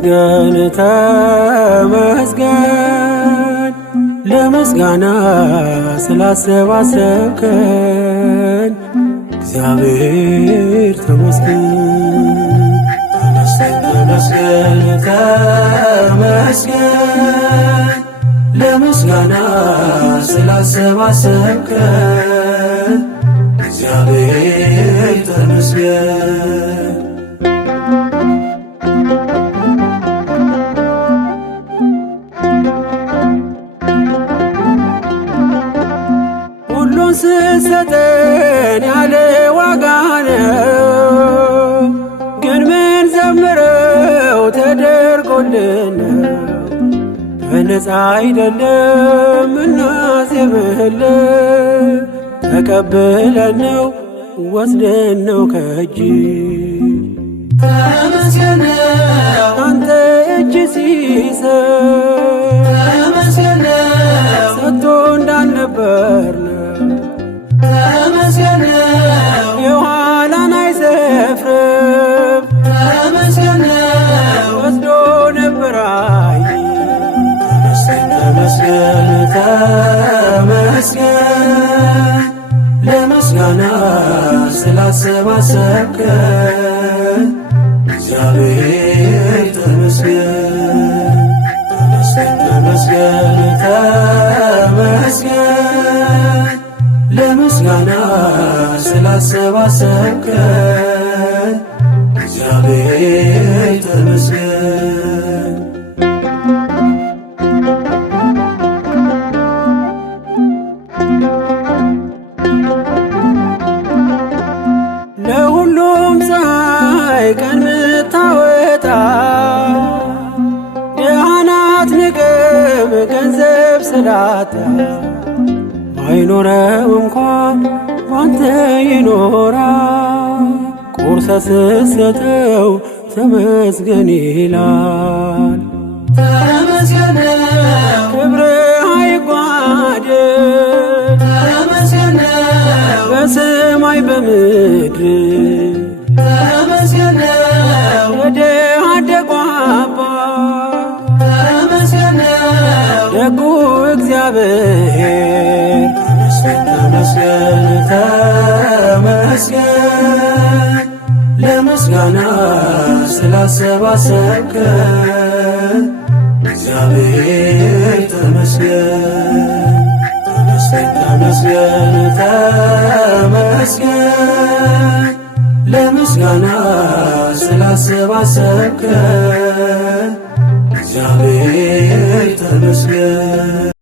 ተመስገን ተመስገን ለምስጋና ስላሰባሰብከን እግዚአብሔር ተመስገን። ተመስገን ተመስገን ለምስጋና ስላሰባሰብከን እግዚአብሔር ተመስገን። ሁሉን ስትሰጠን ያለ ዋጋ ነው፣ ግን ምን ዘምረው ተደርጎልን በነፃ አይደለም እናዜምህልን። ተቀብለን ነው ወስደን ነው ከእጅ ተመስገን አንተ እጅ ሲሰጥ ተመስገን ሰጥቶ እንዳልነበር ተመስገን የኋላን አይሰፍርም ተመስገን ወስዶ ነበር አይ ተመስገን ተመስገን ለምስጋና ስላሰባሰብከን እግዚአብሔር ተመስገን። ተመስገን ተመስገን ለምስጋና ስላሰባሰብከን እግዚአብሔር ተመስገን። ለሁሉም ፀሐይ ቀን ምታወጣ ድሃን አትንቅም ገንዘብ ስላጣ ባይኖረው እንኳን ባንተ ይኖራል። ቆርሰህ ስትሰጠው ተመስገን ይላል። ተመስገን ክብርህ አይጓደል ተመስገን በሰማይ በምድር ተመስገን የድሃ አደጉ አባት ተመስገን ደጉ እግዚአብሔር ተመስገን ተመስገን ለምስጋና ስላሰባሰብከን እግዚአብሔር ተመስገን። ተመስገን ተመስገን ለምስጋና ስላሰባሰብከን እግዚአብሔር ተመስገን።